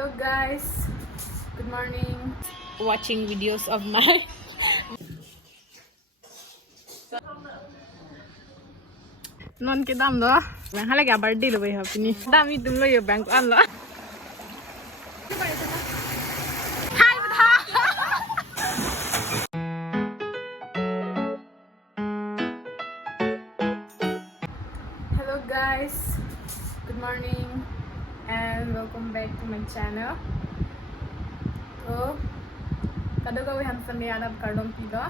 Hello guys, good morning. Watching videos of my non cái đam đó, bạn hay là cả birthday rồi hả? Pini đam đi tum lo yo bank ăn lo. Hello guys, good morning and welcome back to my channel. So, kado gawin hansan ni Anab Kardom Pido.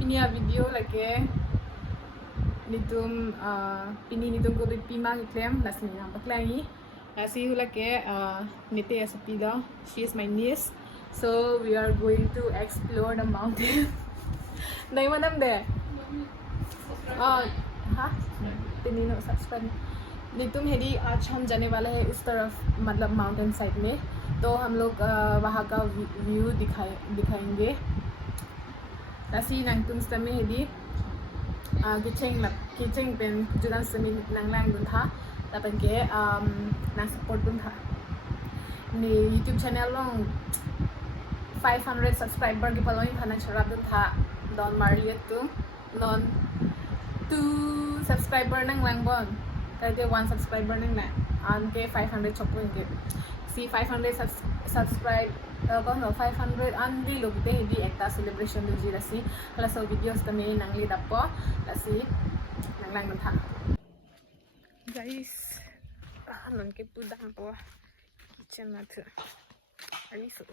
Ini video lagi nitum ini nitum ko pima kitlem nasni na baklangi asi hula ke nite as pida. She is my niece, so we are going to explore the mountain. Nahi manam de ha pinino subscribe नितुम हेडी आज हम जाने वाले हैं उस तरफ मतलब माउंटेन साइड में, तो हम लोग वहाँ का व्यू दिखाएंगे. Kasi nang tum stami headi kicheng pen judan stami nanglang dun tha tapan ke nang support dun tha ni YouTube channel long 500 subscriber ke following khana chara dun tha don mariet tu non 2 subscriber nang lang bon kaya 1 subscriber nang na an ke 500 chokpo ke si 500 subscribe no 500 andi logte hedi ekta celebration du ji rasi hala so videos kami nangli dapo rasi nanglang tha guys non ke pudang po kitchen na thu ani so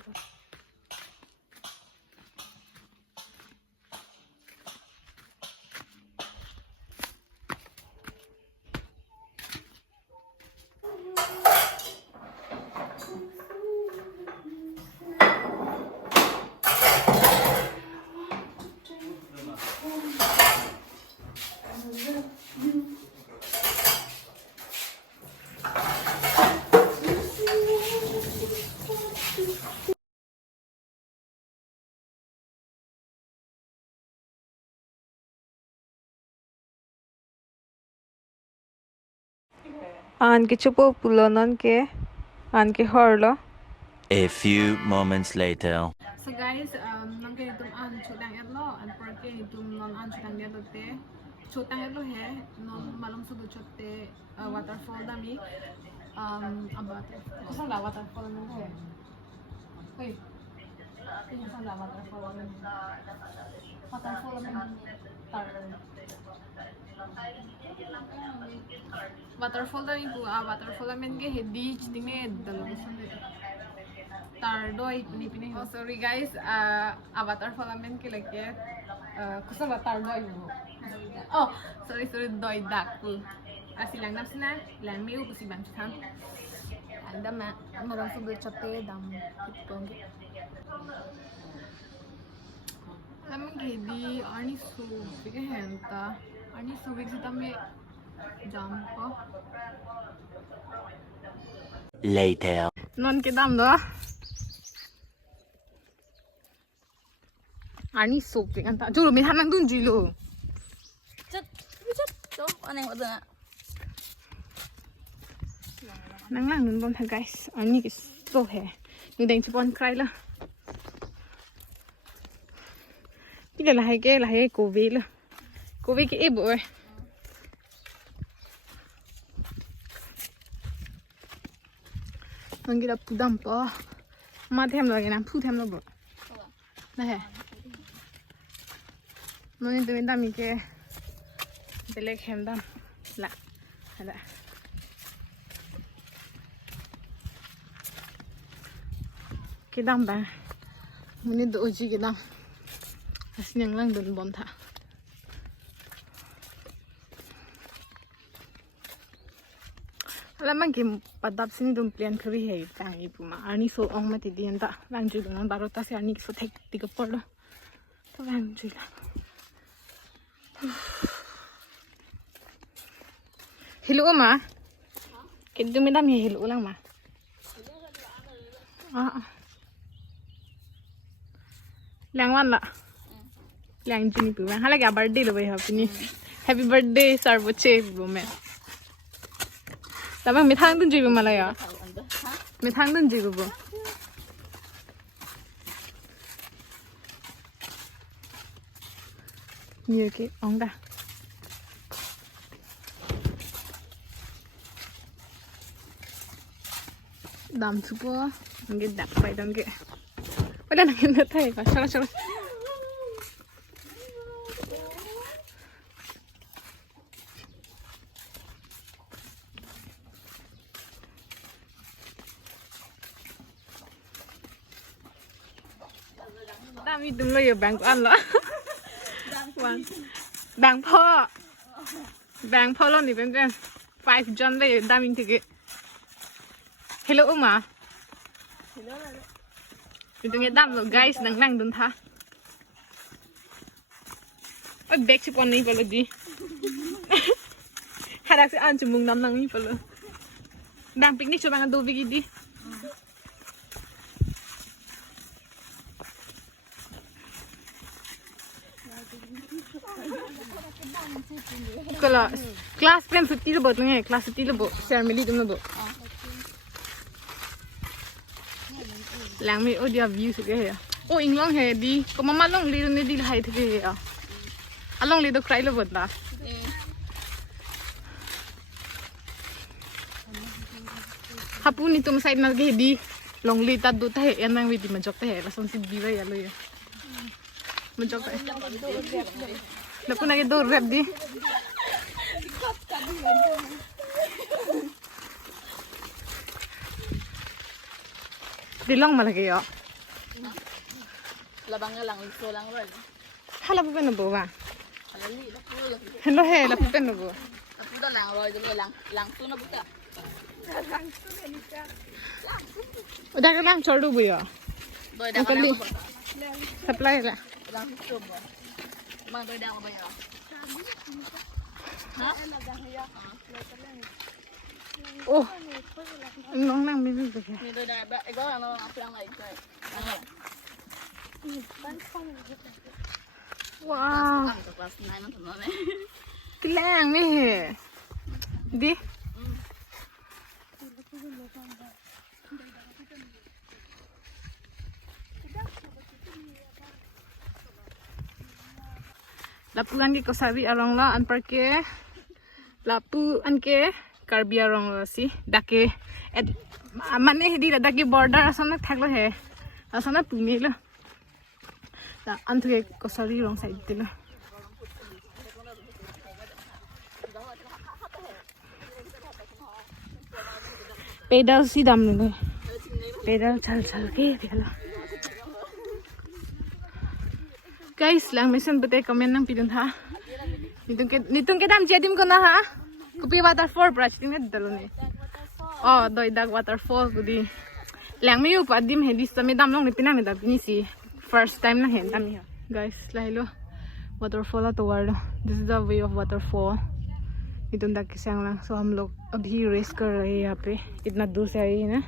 an ke chupo pulonon ke an ke horlo. A few moments later. So guys, nang ke tum an chutang etlo an por ke tum non an chutang dia te chutang etlo hai non malum su chotte waterfall dami about kusan la waterfall mein hai oi kusan la waterfall mein waterfall dami bu waterfall mein ke hedi chitime dalo tar doi pini oh sorry guys waterfall mein ke lage kusan la tar doi oh sorry DOIDAK kasi lang napsina lang miu kusi bang chhan anda ma marang su chotte dam kitpong lamang hedi ani su bige henta ani su bige tame jump Later. non ke dam do ani su bige anta julu mi hanang dun jilu chất chỗ anh em ở đây ạ nang lang nun bom ha guys ani ke so he nu deng chupon krai la pila la hai ko ve ke e boy nang gida pudam pa ma them la ge na phu them la bo na he no ni tu da mi ke Delek hemdam la ada kedam ba muni do oji kedam asnyang lang don bom tha lamang kim padap sini dum plan khari hai tang ipuma ani so ong mati dian ta lang ju don barota se ani so thek tik por do to lang ju la Hello ma. Kintu mi dam hello lang ma. Lang wan la. Lang pini pu. Hala ga birthday lo bai ha pini. Happy birthday sarboche bo me. แต่บางมีทางตึ้งจีบมาเลยอ่ะ thầu ăn đó hả มีทางตึ้งจีบบ่nhiều cái ống đà đam super cái đạp bay đằng kia bây giờ nó cái nước thay và sao đam đi đừng lấy bảng của anh nữa bảngพ่อ bảng พ่อ lo ni ben ben 5 John le đam in ticket hello uma itu nge đam lo guys nang dun tha oi back si pon ni palo di hadak si an chumung nam nang ni palo bang picnic so bang do bigi di kalau kelas pen suti lo bot nge kelas suti lo bot family dum lo bot lang mi odia view su ke ya o inglong he di ko mama long li ne di hai the ya along li do cry lo bot la hapu ni tum side na ge di long li ta du ta he en nang wi di ma jok ta he la som si bi ba ya lo ya ma jok ta la puna ge do rap di di long ma la ge ya là bằng cái lằng số lằng rồi hala pu pen no bo ba là lý nó cứ là hello he la pu pen no bo nó cứ đó lằng rồi rồi lằng số nó bứt à udah ka lang chor du bu ya rồi đang Ang kali. lằng supply la lằng số rồi mang rồi đang bao nhiêu hả oh nong nang mi bi ke thì rồi đang cái đó là nó đang này rồi wow ăn được là này nó thằng nó này cái lang mi he di lapu an ke kosari arong la an par ke lapu an ke karbi arong la si dake mane hedi la dake border asana thaklo he asana pumi la ta an thuke kosari rong side te la pedal si dam ne pedal chal ke pedal guys lang mission bete comment nang pidun ha nitung ke dam jadim ko na ha kupi waterfall brush ting na dalo ni oh DOIDAK waterfall kudi lang mi upa dim he dis tami dam long ni pinang da ni si first time na hen tami ha guys lahilo waterfall to war this is the way of waterfall itun dak kisang lang so हम लोग अभी race कर रहे हैं यहाँ पे इतना दूर से आई है ना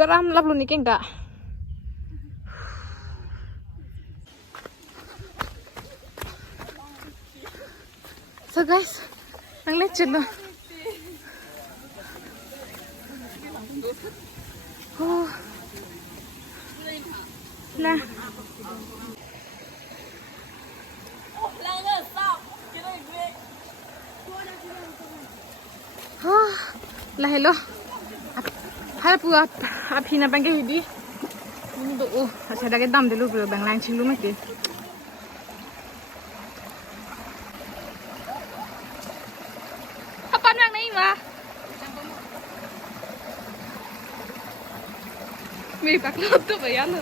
गरम लब लो निकेंगा so guys ang lecture na oh la lằng rồi sao cái này ghê oh la hello hai pu api na bangke hidi ini do oh asa daga dam delu bang lang chilu mati apa nang nai ma मेरे पास तो भैया लो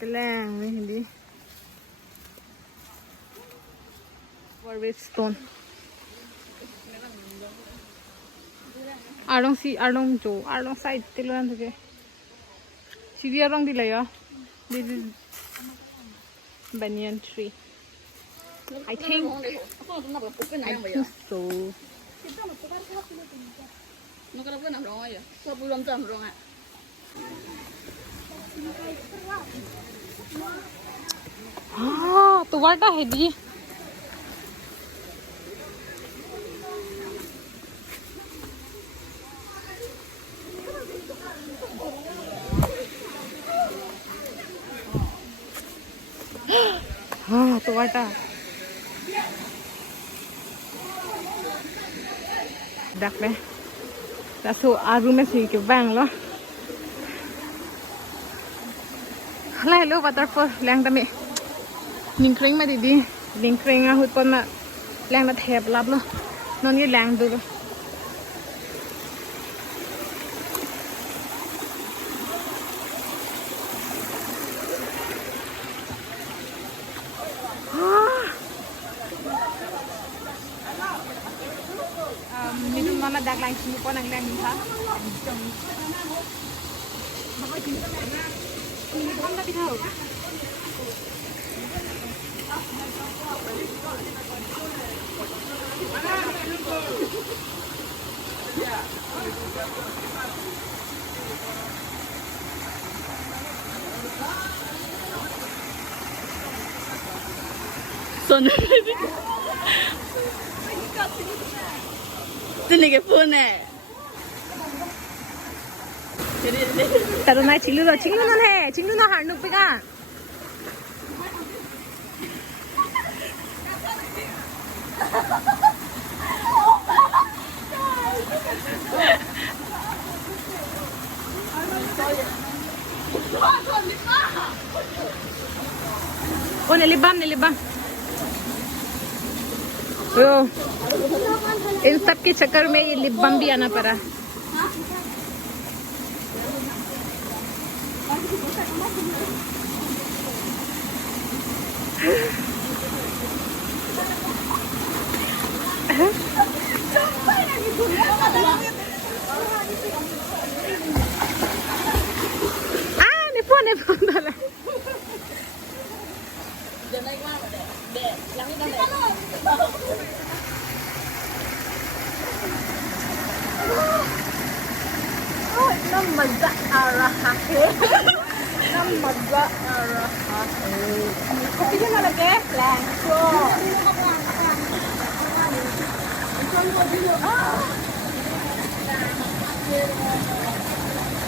cái làng này đi Warwick Stone arong si arong jo arong side tiluan thake sidi arong di layo this is banyan tree I think so तो वाटा है दी हाँ तो वाटाดักเลยแต่สู้อารุไม่สิเก็บแบงแล้วไล่ลูก waterfall แรงตะมินิ่งเคร่งมาดีๆนิ่งเคร่งอ่ะหุ่นปนมาแรงมาแทบรับแล้วนอนยี่แรงดูเลยมีนุ่มนอนมาดักแรงชิมปนแรงนี่ค่ะมาไปกินกันนะมีท้องได้พี่เท่าSon Tiene que poner. Taro na chinglu na hai chinglu na har nuk pega oh nilibam yo इन सब के चक्कर में ये लिप बाम भी आना पड़ा ne pun dala Namaza arahahe. Namaza arahahe. Kopi dia nak lagi? Langko.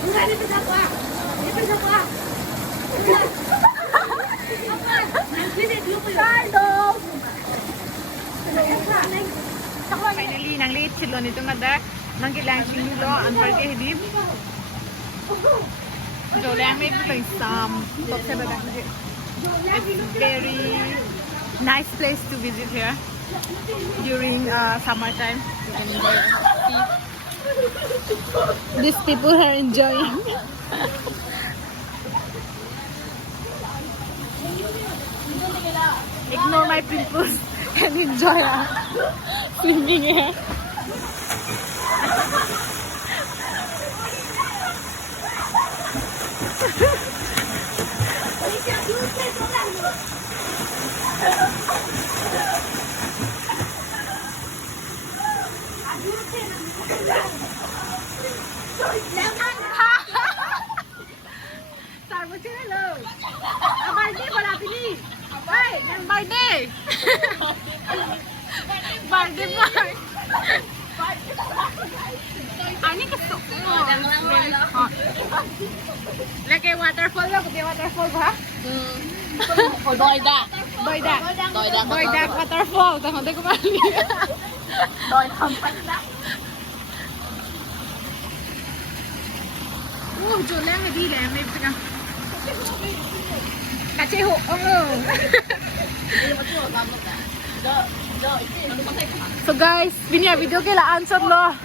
Enggak ni pecah apa? Ni pecah apa? Apa? Nanti dia dulu pelai dong. Finally, nang late silon itu ngada. Nang kilang singlo an parke hidi jo lang make like some top se bada it's very nice place to visit here during summer time you can enjoy these people are enjoying ignore my pimples and enjoy swimming here Ini kesuk. Lagi waterfall lo, ke waterfall bah? Oh, DOIDAK. DOIDAK waterfall. Tengok tengok kembali. Jualan lagi dah, macam tu. Kacau oh. So guys, binia video ke lah answer lo.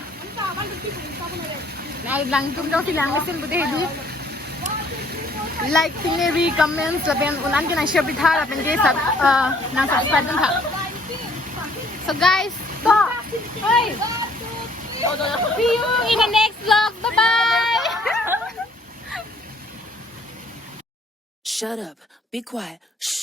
Nah, langsung jauh silang mesin putih itu. Like, tinggi, comment, lapen unan ke nang share berita, lapen ke sub, nang subscribe pun tak. So guys, stop. Hey. See you in the next vlog. Bye bye. Shut up. Be quiet. Shh.